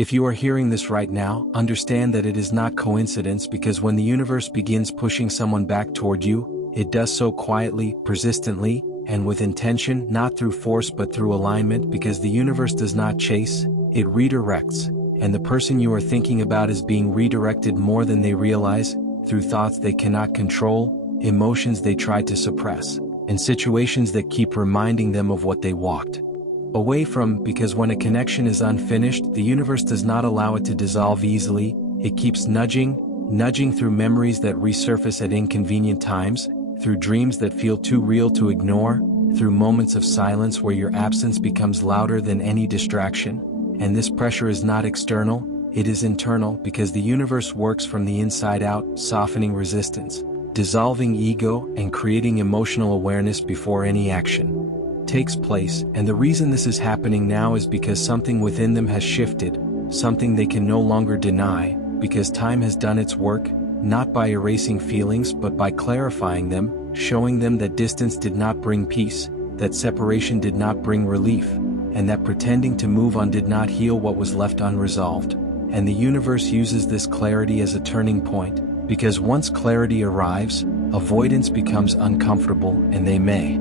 If you are hearing this right now, understand that it is not coincidence, because when the universe begins pushing someone back toward you, it does so quietly, persistently, and with intention, not through force but through alignment, because the universe does not chase, it redirects, and the person you are thinking about is being redirected more than they realize, through thoughts they cannot control, emotions they try to suppress, and situations that keep reminding them of what they walked away from, because when a connection is unfinished, the universe does not allow it to dissolve easily. It keeps nudging through memories that resurface at inconvenient times, through dreams that feel too real to ignore, through moments of silence where your absence becomes louder than any distraction. And this pressure is not external, it is internal, because the universe works from the inside out, softening resistance, dissolving ego, and creating emotional awareness before any action takes place. And the reason this is happening now is because something within them has shifted, something they can no longer deny, because time has done its work, not by erasing feelings but by clarifying them, showing them that distance did not bring peace, that separation did not bring relief, and that pretending to move on did not heal what was left unresolved. And the universe uses this clarity as a turning point, because once clarity arrives, avoidance becomes uncomfortable, and they may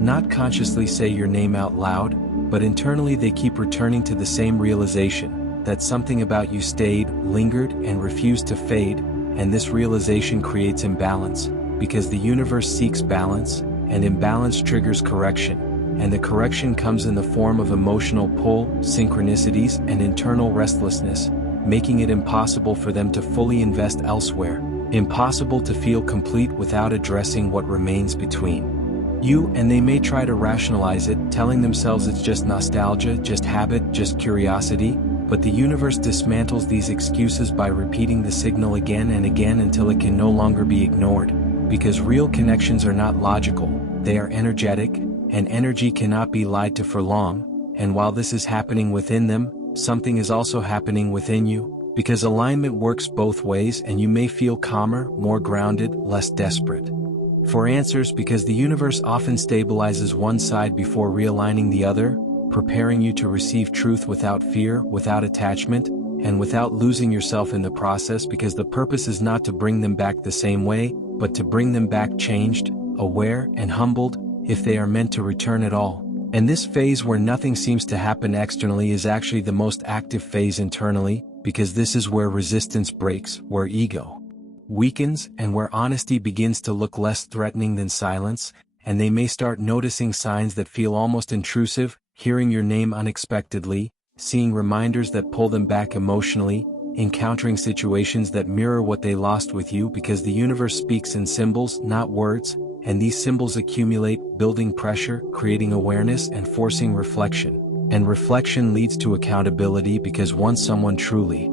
not consciously say your name out loud, but internally they keep returning to the same realization, that something about you stayed, lingered, and refused to fade. And this realization creates imbalance, because the universe seeks balance, and imbalance triggers correction, and the correction comes in the form of emotional pull, synchronicities, and internal restlessness, making it impossible for them to fully invest elsewhere, impossible to feel complete without addressing what remains between you. And they may try to rationalize it, telling themselves it's just nostalgia, just habit, just curiosity, but the universe dismantles these excuses by repeating the signal again and again until it can no longer be ignored, because real connections are not logical, they are energetic, and energy cannot be lied to for long. And while this is happening within them, something is also happening within you, because alignment works both ways, and you may feel calmer, more grounded, less desperate for answers, because the universe often stabilizes one side before realigning the other, preparing you to receive truth without fear, without attachment, and without losing yourself in the process, because the purpose is not to bring them back the same way, but to bring them back changed, aware, and humbled, if they are meant to return at all. And this phase where nothing seems to happen externally is actually the most active phase internally, because this is where resistance breaks, where ego weakens, and where honesty begins to look less threatening than silence. And they may start noticing signs that feel almost intrusive, hearing your name unexpectedly, seeing reminders that pull them back emotionally, encountering situations that mirror what they lost with you, because the universe speaks in symbols, not words, and these symbols accumulate, building pressure, creating awareness, and forcing reflection. And reflection leads to accountability, because once someone truly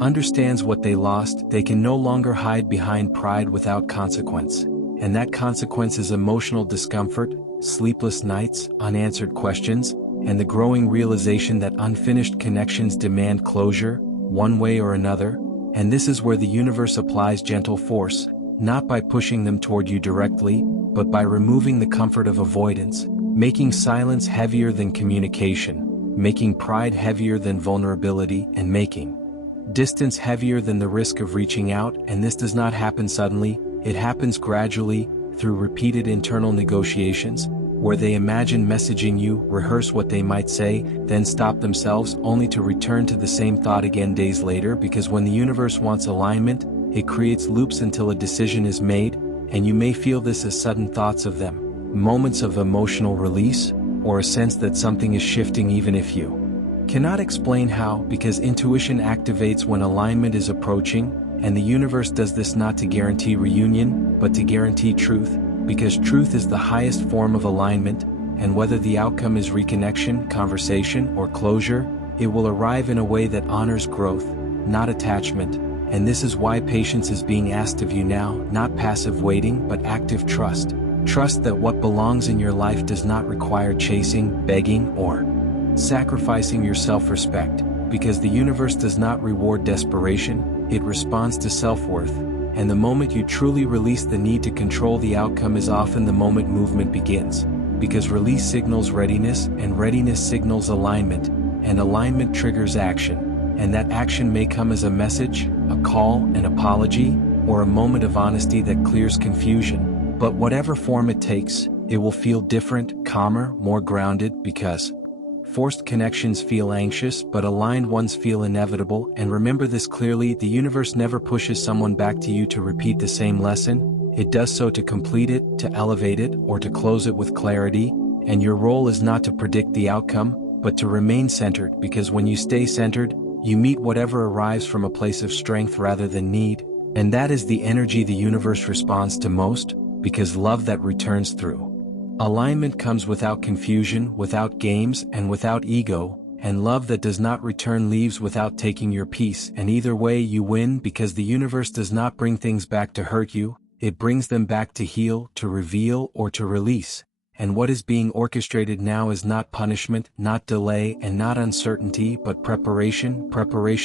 understands what they lost, they can no longer hide behind pride without consequence. And that consequence is emotional discomfort, sleepless nights, unanswered questions, and the growing realization that unfinished connections demand closure, one way or another. And this is where the universe applies gentle force, not by pushing them toward you directly, but by removing the comfort of avoidance, making silence heavier than communication, making pride heavier than vulnerability, and making distance heavier than the risk of reaching out. And this does not happen suddenly, it happens gradually, through repeated internal negotiations, where they imagine messaging you, rehearse what they might say, then stop themselves, only to return to the same thought again days later. Because when the universe wants alignment, it creates loops until a decision is made, and you may feel this as sudden thoughts of them, moments of emotional release, or a sense that something is shifting even if you cannot explain how, because intuition activates when alignment is approaching. And the universe does this not to guarantee reunion, but to guarantee truth, because truth is the highest form of alignment, and whether the outcome is reconnection, conversation, or closure, it will arrive in a way that honors growth, not attachment. And this is why patience is being asked of you now, not passive waiting, but active trust. Trust that what belongs in your life does not require chasing, begging, or sacrificing your self-respect, because the universe does not reward desperation, it responds to self-worth. And the moment you truly release the need to control the outcome is often the moment movement begins, because release signals readiness, and readiness signals alignment, and alignment triggers action. and that action may come as a message, a call, an apology, or a moment of honesty that clears confusion. But whatever form it takes, it will feel different, calmer, more grounded, because forced connections feel anxious, but aligned ones feel inevitable. And remember this clearly: the universe never pushes someone back to you to repeat the same lesson. It does so to complete it, to elevate it, or to close it with clarity. And your role is not to predict the outcome, but to remain centered, because when you stay centered, you meet whatever arrives from a place of strength rather than need. And that is the energy the universe responds to most, because love that returns through alignment comes without confusion, without games, and without ego, and love that does not return leaves without taking your peace. And either way you win, because the universe does not bring things back to hurt you, it brings them back to heal, to reveal, or to release. And what is being orchestrated now is not punishment, not delay, and not uncertainty, but preparation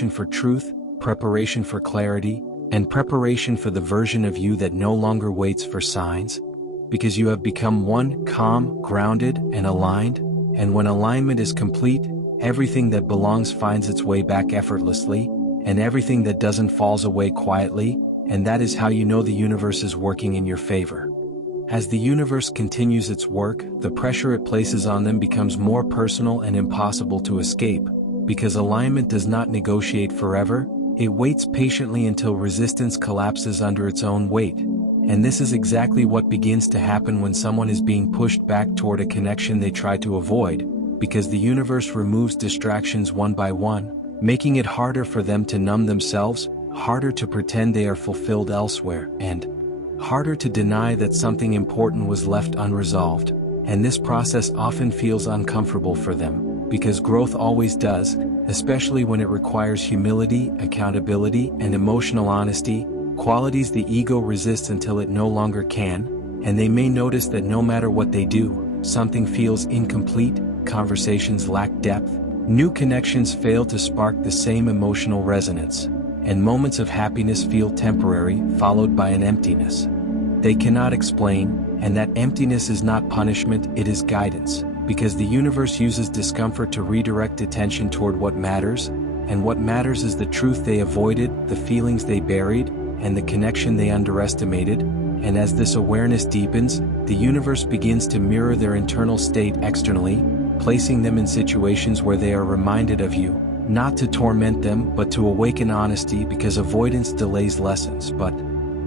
for truth, preparation for clarity, and preparation for the version of you that no longer waits for signs. Because you have become one, calm, grounded, and aligned, and when alignment is complete, everything that belongs finds its way back effortlessly, and everything that doesn't falls away quietly, and that is how you know the universe is working in your favor. As the universe continues its work, the pressure it places on them becomes more personal and impossible to escape, because alignment does not negotiate forever, it waits patiently until resistance collapses under its own weight. And this is exactly what begins to happen when someone is being pushed back toward a connection they try to avoid, because the universe removes distractions one by one, making it harder for them to numb themselves, harder to pretend they are fulfilled elsewhere, and harder to deny that something important was left unresolved. And this process often feels uncomfortable for them, because growth always does, especially when it requires humility, accountability, and emotional honesty, qualities the ego resists until it no longer can. And they may notice that no matter what they do, something feels incomplete, conversations lack depth, new connections fail to spark the same emotional resonance, and moments of happiness feel temporary, followed by an emptiness they cannot explain. And that emptiness is not punishment, it is guidance, because the universe uses discomfort to redirect attention toward what matters, and what matters is the truth they avoided, the feelings they buried, and the connection they underestimated. And as this awareness deepens, the universe begins to mirror their internal state externally, placing them in situations where they are reminded of you, not to torment them but to awaken honesty, because avoidance delays lessons, but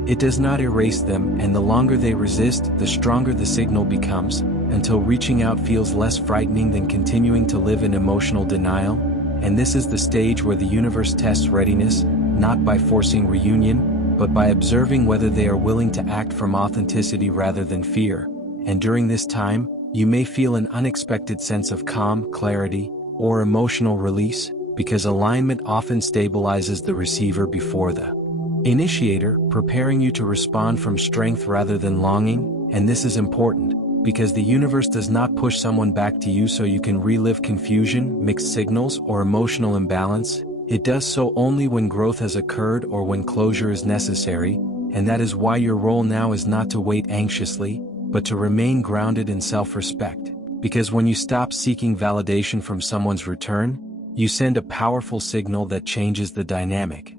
it does not erase them. And the longer they resist, the stronger the signal becomes, until reaching out feels less frightening than continuing to live in emotional denial. And this is the stage where the universe tests readiness, not by forcing reunion, but by observing whether they are willing to act from authenticity rather than fear. And during this time, you may feel an unexpected sense of calm, clarity, or emotional release, because alignment often stabilizes the receiver before the initiator, preparing you to respond from strength rather than longing. And this is important, because the universe does not push someone back to you so you can relive confusion, mixed signals, or emotional imbalance. It does so only when growth has occurred or when closure is necessary, and that is why your role now is not to wait anxiously, but to remain grounded in self-respect. Because when you stop seeking validation from someone's return, you send a powerful signal that changes the dynamic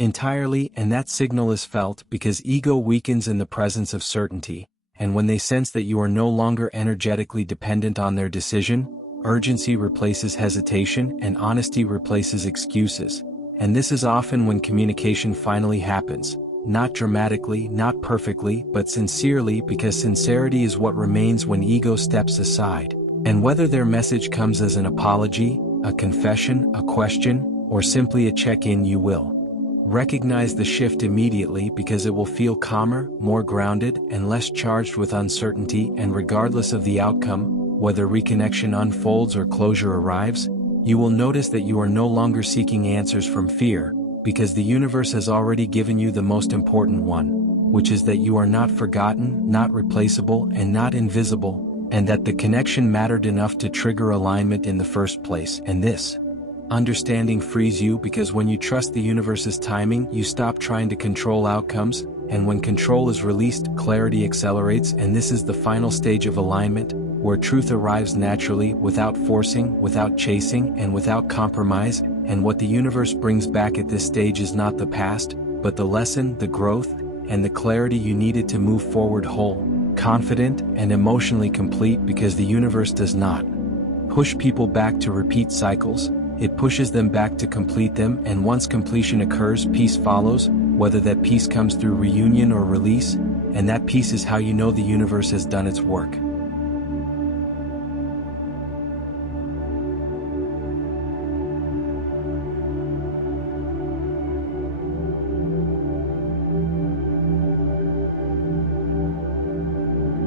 entirely, and that signal is felt because ego weakens in the presence of certainty, and when they sense that you are no longer energetically dependent on their decision, urgency replaces hesitation and honesty replaces excuses. And this is often when communication finally happens, not dramatically, not perfectly, but sincerely, because sincerity is what remains when ego steps aside. And whether their message comes as an apology, a confession, a question, or simply a check-in, you will recognize the shift immediately, because it will feel calmer, more grounded, and less charged with uncertainty. And regardless of the outcome, whether reconnection unfolds or closure arrives, you will notice that you are no longer seeking answers from fear, because the universe has already given you the most important one, which is that you are not forgotten, not replaceable, and not invisible, and that the connection mattered enough to trigger alignment in the first place. And this understanding frees you, because when you trust the universe's timing, you stop trying to control outcomes, and when control is released, clarity accelerates. And this is the final stage of alignment, where truth arrives naturally, without forcing, without chasing, and without compromise. and what the universe brings back at this stage is not the past, but the lesson, the growth, and the clarity you needed to move forward whole, confident, and emotionally complete, because the universe does not push people back to repeat cycles, it pushes them back to complete them, and once completion occurs, peace follows, whether that peace comes through reunion or release, and that peace is how you know the universe has done its work.